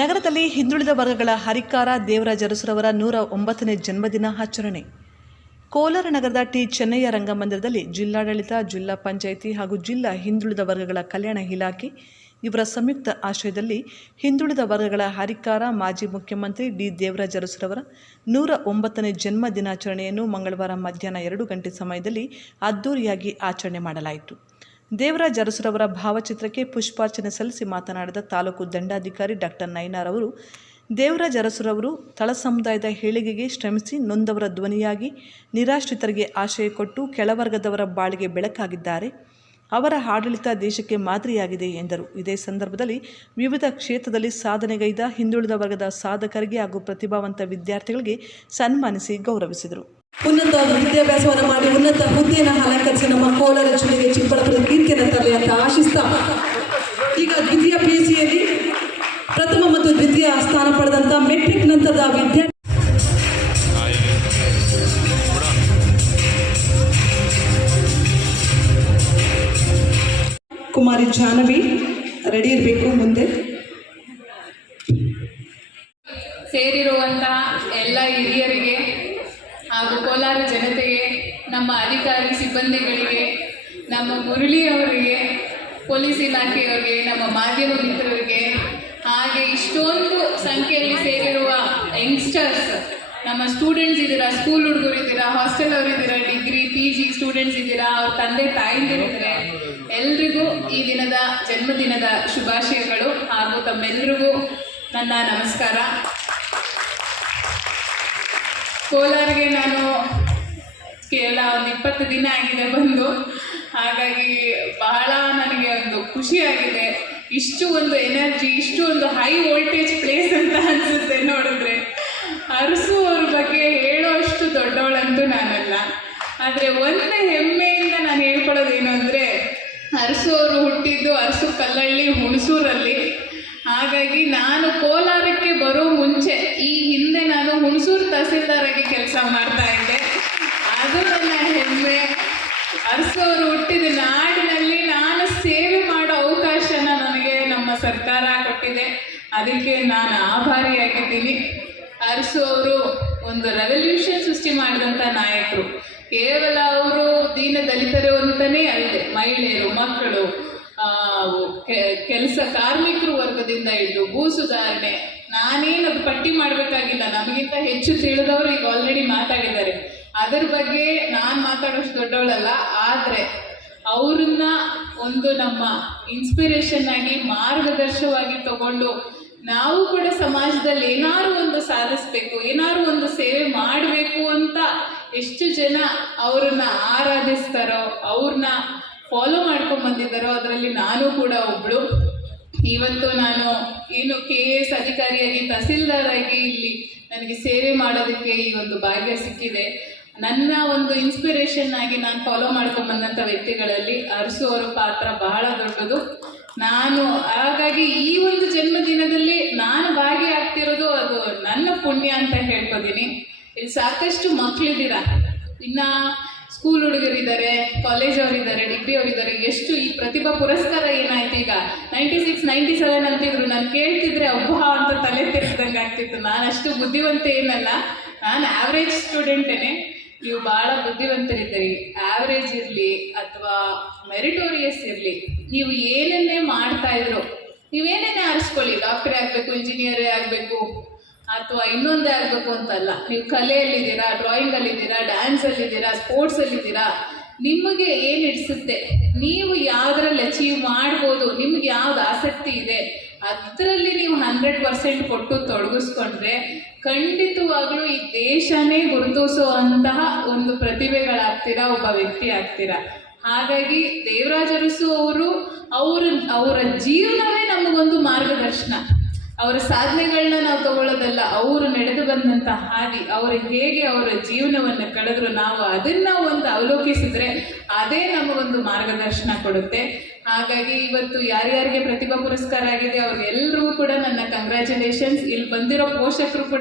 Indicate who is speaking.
Speaker 1: ನಗರದಲ್ಲಿ ಹಿಂದುಳಿದ ವರ್ಗಗಳ ಹರಿಕಾರ ದೇವರಾಜ ಅರಸುರವರ ನೂರ ಒಂಬತ್ತನೇ ಜನ್ಮದಿನ ಆಚರಣೆ ಕೋಲಾರ ನಗರದ ಟಿ ಚೆನ್ನಯ್ಯ ರಂಗಮಂದಿರದಲ್ಲಿ ಜಿಲ್ಲಾಡಳಿತ ಜಿಲ್ಲಾ ಪಂಚಾಯಿತಿ ಹಾಗೂ ಜಿಲ್ಲಾ ಹಿಂದುಳಿದ ವರ್ಗಗಳ ಕಲ್ಯಾಣ ಇಲಾಖೆ ಇವರ ಸಂಯುಕ್ತ ಆಶ್ರಯದಲ್ಲಿ ಹಿಂದುಳಿದ ವರ್ಗಗಳ ಹರಿಕಾರ ಮಾಜಿ ಮುಖ್ಯಮಂತ್ರಿ ಡಿ ದೇವರಾಜ ಅರಸುರವರ ನೂರ ಒಂಬತ್ತನೇ ಜನ್ಮ ದಿನಾಚರಣೆಯನ್ನು ಮಂಗಳವಾರ ಮಧ್ಯಾಹ್ನ ಎರಡು ಗಂಟೆ ಸಮಯದಲ್ಲಿ ಅದ್ದೂರಿಯಾಗಿ ಆಚರಣೆ ಮಾಡಲಾಯಿತು ದೇವರಾಜ್ ಅರಸುರವರ ಭಾವಚಿತ್ರಕ್ಕೆ ಪುಷ್ಪಾರ್ಚನೆ ಸಲ್ಲಿಸಿ ಮಾತನಾಡಿದ ತಾಲೂಕು ದಂಡಾಧಿಕಾರಿ ಡಾಕ್ಟರ್ ನಯನಾರ್ ಅವರು ದೇವರಾಜ್ ಅರಸುರವರು ತಳ ಸಮುದಾಯದ ಹೇಳಿಗೆಗೆ ಶ್ರಮಿಸಿ ನೊಂದವರ ಧ್ವನಿಯಾಗಿ ನಿರಾಶ್ರಿತರಿಗೆ ಆಶಯ ಕೊಟ್ಟು ಕೆಳವರ್ಗದವರ ಬಾಳಿಗೆ ಬೆಳಕಾಗಿದ್ದಾರೆ ಅವರ ಆಡಳಿತ ದೇಶಕ್ಕೆ ಮಾದರಿಯಾಗಿದೆ ಎಂದರು ಇದೇ ಸಂದರ್ಭದಲ್ಲಿ ವಿವಿಧ ಕ್ಷೇತ್ರದಲ್ಲಿ ಸಾಧನೆಗೈದ ಹಿಂದುಳಿದ ವರ್ಗದ ಸಾಧಕರಿಗೆ ಹಾಗೂ ಪ್ರತಿಭಾವಂತ ವಿದ್ಯಾರ್ಥಿಗಳಿಗೆ ಸನ್ಮಾನಿಸಿ ಗೌರವಿಸಿದರು ಉನ್ನತ ವಿದ್ಯಾಭ್ಯಾಸವನ್ನು ಮಾಡಿ ಉನ್ನತ ಹುದ್ದೆಯನ್ನು ಅಲಂಕರಿಸಿ ನಮ್ಮ ಕೋಲಾರ ಜಿಲ್ಲೆಗೆ ಚಿಕ್ಕಬಳ್ಳಾಪುರ ಕೀರ್ತಿಯನ್ನು ತರಲಿ ಅಂತ ಆಶಿಸ್ತಾ ಈಗ ದ್ವಿತೀಯ ಪಿ ಪ್ರಥಮ ಮತ್ತು ದ್ವಿತೀಯ
Speaker 2: ಸ್ಥಾನ ಪಡೆದಂಥ ಮೆಟ್ರಿಕ್ ನಂತರದ ವಿದ್ಯಾರ್ಥಿ ಕುಮಾರಿ ಜಾಹ್ನವಿ ರೆಡಿ ಇರಬೇಕು ಮುಂದೆ ಸೇರಿರುವಂತ ಎಲ್ಲ ಹಿರಿಯರಿಗೆ ಹಾಗೂ ಕೋಲಾರ ಜನತೆಗೆ ನಮ್ಮ ಅಧಿಕಾರಿ ಸಿಬ್ಬಂದಿಗಳಿಗೆ ನಮ್ಮ ಮುರಳಿಯವರಿಗೆ ಪೊಲೀಸ್ ಇಲಾಖೆಯವರಿಗೆ ನಮ್ಮ ಮಾಧ್ಯಮ ಮಿತ್ರರಿಗೆ ಹಾಗೆ ಇಷ್ಟೊಂದು ಸಂಖ್ಯೆಯಲ್ಲಿ ಸೇರಿರುವ ಯಂಗ್ಸ್ಟರ್ಸ್ ನಮ್ಮ ಸ್ಟೂಡೆಂಟ್ಸ್ ಇದ್ದೀರಾ ಸ್ಕೂಲ್ ಹುಡುಗರು ಇದ್ದೀರಾ ಹಾಸ್ಟೆಲ್ ಅವರು ಇದ್ದೀರಾ ಡಿಗ್ರಿ ಪಿ ಜಿ ಸ್ಟೂಡೆಂಟ್ಸ್ ಇದ್ದೀರಾ ಅವ್ರ ತಂದೆ ತಾಯಿಂದಿರಿದ್ರೆ ಎಲ್ರಿಗೂ ಈ ದಿನದ ಜನ್ಮದಿನದ ಶುಭಾಶಯಗಳು ಹಾಗೂ ತಮ್ಮೆಲ್ಲರಿಗೂ ನನ್ನ ನಮಸ್ಕಾರ ಕೋಲಾರಿಗೆ ನಾನು ಕೇವಲ ಒಂದು ಇಪ್ಪತ್ತು ದಿನ ಆಗಿದೆ ಬಂದು ಹಾಗಾಗಿ ಬಹಳ ನನಗೆ ಒಂದು ಖುಷಿಯಾಗಿದೆ ಇಷ್ಟು ಒಂದು ಎನರ್ಜಿ ಇಷ್ಟು ಒಂದು ಹೈ ವೋಲ್ಟೇಜ್ ಪ್ಲೇಸ್ ಅಂತ ಅನಿಸುತ್ತೆ ನೋಡಿದ್ರೆ ಅರಸು ಅವ್ರ ಬಗ್ಗೆ ಹೇಳೋಷ್ಟು ದೊಡ್ಡವಳಂತೂ ನಾನಲ್ಲ ಆದರೆ ಒಂದು ಹೆಮ್ಮೆಯಿಂದ ನಾನು ಹೇಳ್ಕೊಳ್ಳೋದು ಏನು ಅಂದರೆ ಅರಸು ಅವರು ಹುಟ್ಟಿದ್ದು ಅರಸು ಕಲ್ಲಳ್ಳಿ ಹುಣಸೂರಲ್ಲಿ ಹಾಗಾಗಿ ನಾನು ಮಾಡ್ತಾ ಇದ್ದೆ ಅದು ನನ್ನ ಹೆಮ್ಮೆ ಅರಸೋರು ಹುಟ್ಟಿದ ನಾಡಿನಲ್ಲಿ ನಾನು ಸೇವೆ ಮಾಡೋ ಅವಕಾಶನ ನನಗೆ ನಮ್ಮ ಸರ್ಕಾರ ಕೊಟ್ಟಿದೆ ಅದಕ್ಕೆ ನಾನು ಆಭಾರಿಯಾಗಿದ್ದೀನಿ ಅರಸೋರು ಒಂದು ರೆವಲ್ಯೂಷನ್ ಸೃಷ್ಟಿ ಮಾಡಿದಂಥ ನಾಯಕರು ಕೇವಲ ಅವರು ದೀನ ದಲಿತರು ಅಂತಲೇ ಅಲ್ಲದೆ ಮಹಿಳೆಯರು ಮಕ್ಕಳು ಕೆಲಸ ಕಾರ್ಮಿಕರ ವರ್ಗದಿಂದ ಹಿಡಿದು ಭೂ ಸುಧಾರಣೆ ನಾನೇನು ಅದು ಪಟ್ಟಿ ಮಾಡಬೇಕಾಗಿಲ್ಲ ನಮಗಿಂತ ಹೆಚ್ಚು ತಿಳಿದವರು ಈಗ ಆಲ್ರೆಡಿ ಮಾತಾಡಿದ್ದಾರೆ ಅದರ ಬಗ್ಗೆ ನಾನು ಮಾತಾಡೋಷ್ಟು ದೊಡ್ಡವಳಲ್ಲ ಆದರೆ ಅವ್ರನ್ನ ಒಂದು ನಮ್ಮ ಇನ್ಸ್ಪಿರೇಷನ್ ಆಗಿ ಮಾರ್ಗದರ್ಶವಾಗಿ ತಗೊಂಡು ನಾವು ಕೂಡ ಸಮಾಜದಲ್ಲಿ ಏನಾದ್ರು ಒಂದು ಸಾಧಿಸ್ಬೇಕು ಏನಾದ್ರು ಒಂದು ಸೇವೆ ಮಾಡಬೇಕು ಅಂತ ಎಷ್ಟು ಜನ ಅವ್ರನ್ನ ಆರಾಧಿಸ್ತಾರೋ ಅವ್ರನ್ನ ಫಾಲೋ ಮಾಡ್ಕೊಂಡ್ ಬಂದಿದ್ದಾರೋ ಅದರಲ್ಲಿ ನಾನು ಕೂಡ ಒಬ್ಳು ಇವತ್ತು ನಾನು ಏನು ಕೆ ಎ ಎಸ್ ಅಧಿಕಾರಿಯಾಗಿ ತಹಸೀಲ್ದಾರ್ ಆಗಿ ಇಲ್ಲಿ ನನಗೆ ಸೇವೆ ಮಾಡೋದಕ್ಕೆ ಈ ಒಂದು ಭಾಗ್ಯ ಸಿಕ್ಕಿದೆ ನನ್ನ ಒಂದು ಇನ್ಸ್ಪಿರೇಷನ್ ಆಗಿ ನಾನು ಫಾಲೋ ಮಾಡ್ಕೊಂಡ್ ವ್ಯಕ್ತಿಗಳಲ್ಲಿ ಅರಸು ಅವರ ಪಾತ್ರ ಬಹಳ ದೊಡ್ಡದು ನಾನು ಹಾಗಾಗಿ ಈ ಒಂದು ಜನ್ಮದಿನದಲ್ಲಿ ನಾನು ಭಾಗಿಯಾಗ್ತಿರೋದು ಅದು ನನ್ನ ಪುಣ್ಯ ಅಂತ ಹೇಳ್ಕೊದಿನಿ ಇಲ್ಲಿ ಸಾಕಷ್ಟು ಮಕ್ಕಳಿದ್ದೀರಾ ಇನ್ನ ಸ್ಕೂಲ್ ಹುಡುಗರಿದ್ದಾರೆ ಕಾಲೇಜ್ ಅವರಿದ್ದಾರೆ ಡಿಗ್ರಿ ಅವರಿದ್ದಾರೆ ಎಷ್ಟು ಈ ಪ್ರತಿಭಾ ಪುರಸ್ಕಾರ ಏನಾಯ್ತು ಈಗ ನೈಂಟಿ ಸಿಕ್ಸ್ ನೈಂಟಿ ಸೆವೆನ್ ಅಂತಿದ್ರು ನಾನು ಕೇಳ್ತಿದ್ರೆ ಅಬ್ಬ ಅಂತ ತಲೆ ತೆರೆಸಿದಂಗೆ ಆಗ್ತಿತ್ತು ನಾನು ಅಷ್ಟು ಬುದ್ಧಿವಂತ ಏನಲ್ಲ ನಾನು ಆವ್ರೇಜ್ ಸ್ಟೂಡೆಂಟೇನೆ ನೀವು ಭಾಳ ಬುದ್ಧಿವಂತರಿದ್ದೀರಿ ಆವ್ರೇಜ್ ಇರಲಿ ಅಥವಾ ಮೆರಿಟೋರಿಯಸ್ ಇರಲಿ ನೀವು ಏನನ್ನೇ ಮಾಡ್ತಾ ಇದ್ರು ನೀವೇನೇ ಆರಿಸ್ಕೊಳ್ಳಿ ಡಾಕ್ಟ್ರೇ ಆಗಬೇಕು ಇಂಜಿನಿಯರೇ ಆಗಬೇಕು ಅಥವಾ ಇನ್ನೊಂದೇ ಆಗಬೇಕು ಅಂತಲ್ಲ ನೀವು ಕಲೆಯಲ್ಲಿದ್ದೀರಾ ಡ್ರಾಯಿಂಗಲ್ಲಿದ್ದೀರಾ ಡ್ಯಾನ್ಸಲ್ಲಿದ್ದೀರಾ ಸ್ಪೋರ್ಟ್ಸಲ್ಲಿದ್ದೀರಾ ನಿಮಗೆ ಏನು ಇಡಿಸುತ್ತೆ ನೀವು ಯಾವುದ್ರಲ್ಲಿ ಅಚೀವ್ ಮಾಡ್ಬೋದು ನಿಮ್ಗೆ ಯಾವ್ದು ಆಸಕ್ತಿ ಇದೆ ಅದರಲ್ಲಿ ನೀವು ಹಂಡ್ರೆಡ್ ಪರ್ಸೆಂಟ್ ಕೊಟ್ಟು ತೊಡಗಿಸ್ಕೊಂಡ್ರೆ ಖಂಡಿತವಾಗ್ಲೂ ಈ ದೇಶನೇ ಗುರುತಿಸುವಂತಹ ಒಂದು ಪ್ರತಿಭೆಗಳಾಗ್ತೀರಾ ಒಬ್ಬ ವ್ಯಕ್ತಿ ಆಗ್ತೀರಾ ಹಾಗಾಗಿ ದೇವರಾಜ ಅವರು ಅವರ ಅವರ ಜೀವನವೇ ನಮಗೊಂದು ಮಾರ್ಗದರ್ಶನ ಅವರ ಸಾಧನೆಗಳನ್ನ ನಾವು ತಗೊಳ್ಳೋದಲ್ಲ ಅವರು ನಡೆದು ಬಂದಂಥ ಹಾದಿ ಅವರು ಹೇಗೆ ಅವರ ಜೀವನವನ್ನು ಕಳೆದ್ರು ನಾವು ಅದನ್ನ ಒಂದು ಅವಲೋಕಿಸಿದ್ರೆ ಅದೇ ನಮಗೊಂದು ಮಾರ್ಗದರ್ಶನ ಕೊಡುತ್ತೆ ಹಾಗಾಗಿ ಇವತ್ತು ಯಾರ್ಯಾರಿಗೆ ಪ್ರತಿಭಾ ಪುರಸ್ಕಾರ ಆಗಿದೆ ಅವ್ರಿಗೆಲ್ಲರೂ ಕೂಡ ನನ್ನ ಕಂಗ್ರ್ಯಾಚುಲೇಷನ್ಸ್ ಇಲ್ಲಿ ಬಂದಿರೋ ಪೋಷಕರು ಕೂಡ